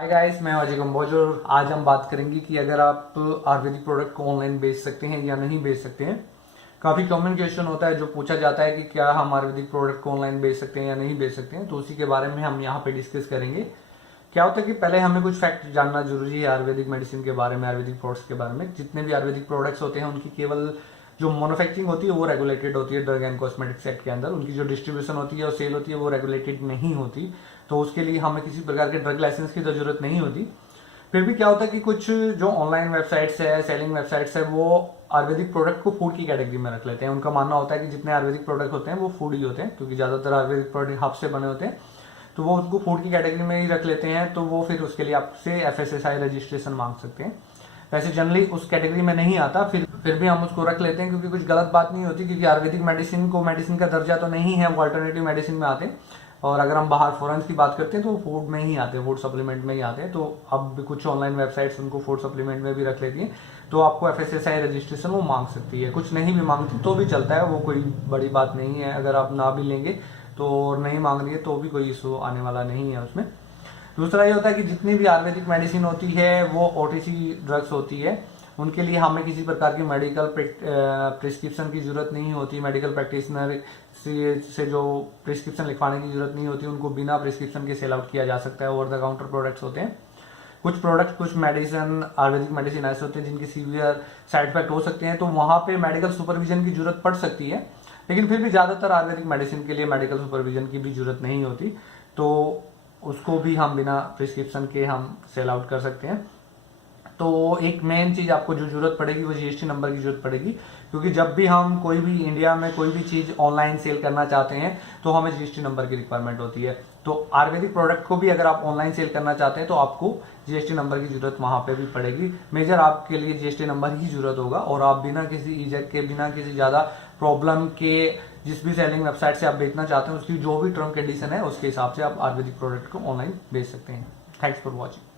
Hi guys, मैं अजय कंबोज और आज हम बात करेंगे कि अगर आप आयुर्वेदिक प्रोडक्ट को ऑनलाइन बेच सकते हैं या नहीं बेच सकते हैं। काफ़ी कॉमन क्वेश्चन होता है जो पूछा जाता है कि क्या हम आयुर्वेदिक प्रोडक्ट को ऑनलाइन बेच सकते हैं या नहीं बेच सकते हैं, तो उसी के बारे में हम यहाँ पे डिस्कस करेंगे। क्या होता है कि पहले हमें कुछ फैक्ट जानना जरूरी है आयुर्वेदिक मेडिसिन के बारे में, आयुर्वेदिक प्रोडक्ट्स के बारे में। जितने भी आयुर्वेदिक प्रोडक्ट्स होते हैं उनकी केवल जो मैन्युफैक्चरिंग होती है वो रेगुलेटेड होती है ड्रग एंड कॉस्मेटिक्स एक्ट के अंदर। उनकी जो डिस्ट्रीब्यूशन होती है और सेल होती है वो रेगुलेटेड नहीं होती, तो उसके लिए हमें किसी प्रकार के ड्रग लाइसेंस की तो जरूरत नहीं होती। फिर भी क्या होता है कि कुछ जो ऑनलाइन वेबसाइट्स है, सेलिंग वेबसाइट्स है, वो आयुर्वेदिक प्रोडक्ट को फूड की कैटेगरी में रख लेते हैं। उनका मानना होता है कि जितने आयुर्वेदिक प्रोडक्ट होते हैं वो फूड ही होते हैं, क्योंकि ज्यादातर आयुर्वेदिक प्रोडक्ट हब से बने होते हैं, तो वो उनको फूड की कैटेगरी में ही रख लेते हैं। तो वो फिर उसके लिए आपसे FSSAI रजिस्ट्रेशन मांग सकते हैं। वैसे जनरली उस कैटेगरी में नहीं आता, फिर भी हम उसको रख लेते हैं क्योंकि कुछ गलत बात नहीं होती, क्योंकि आयुर्वेदिक मेडिसिन को मेडिसिन का दर्जा तो नहीं है, वो अल्टरनेटिव मेडिसिन में आते हैं। और अगर हम बाहर फॉरेन की बात करते हैं तो फूड में ही आते हैं, फूड सप्लीमेंट में ही आते हैं। तो अब कुछ ऑनलाइन वेबसाइट्स उनको फूड सप्लीमेंट में भी रख लेती हैं, तो आपको FSSAI रजिस्ट्रेशन वो मांग सकती है। कुछ नहीं भी मांगती तो भी चलता है, वो कोई बड़ी बात नहीं है। अगर आप ना भी लेंगे तो और नहीं मांग रही है तो भी कोई इशू आने वाला नहीं है उसमें। दूसरा ये होता है कि जितनी भी आयुर्वेदिक मेडिसिन होती है वो OTC ड्रग्स होती है, उनके लिए हमें किसी प्रकार की मेडिकल प्रिस्क्रिप्शन की जरूरत नहीं होती। मेडिकल प्रैक्टिशनर से जो प्रिस्क्रिप्शन लिखवाने की जरूरत नहीं होती, उनको बिना प्रिस्क्रिप्शन के सेल आउट किया जा सकता है। ओवर द काउंटर प्रोडक्ट्स होते हैं कुछ प्रोडक्ट, कुछ मेडिसिन, आयुर्वेदिक मेडिसिन ऐसे होते हैं जिनके सीवियर साइड इफेक्ट हो सकते हैं, तो वहां पे मेडिकल सुपरविजन की जरूरत पड़ सकती है। लेकिन फिर भी ज्यादातर आयुर्वेदिक मेडिसिन के लिए मेडिकल सुपरविजन की भी जरूरत नहीं होती, तो उसको भी हम बिना प्रिस्क्रिप्शन के हम सेल आउट कर सकते हैं। तो एक मेन चीज आपको जो जरूरत पड़ेगी वो GST नंबर की जरूरत पड़ेगी, क्योंकि जब भी हम कोई भी इंडिया में कोई भी चीज ऑनलाइन सेल करना चाहते हैं तो हमें GST नंबर की रिक्वायरमेंट होती है। तो आयुर्वेदिक प्रोडक्ट को भी अगर आप ऑनलाइन सेल करना चाहते हैं तो आपको GST नंबर की जरूरत वहां पे भी पड़ेगी। मेजर आपके लिए GST नंबर ही जरूरत होगा, और आप बिना किसी इजक के, बिना किसी ज्यादा प्रॉब्लम के जिस भी सेलिंग वेबसाइट से आप बेचना चाहते हैं उसकी जो भी टर्म कंडीशन है उसके हिसाब से आप आयुर्वेदिक प्रोडक्ट को ऑनलाइन बेच सकते हैं। Thanks for watching.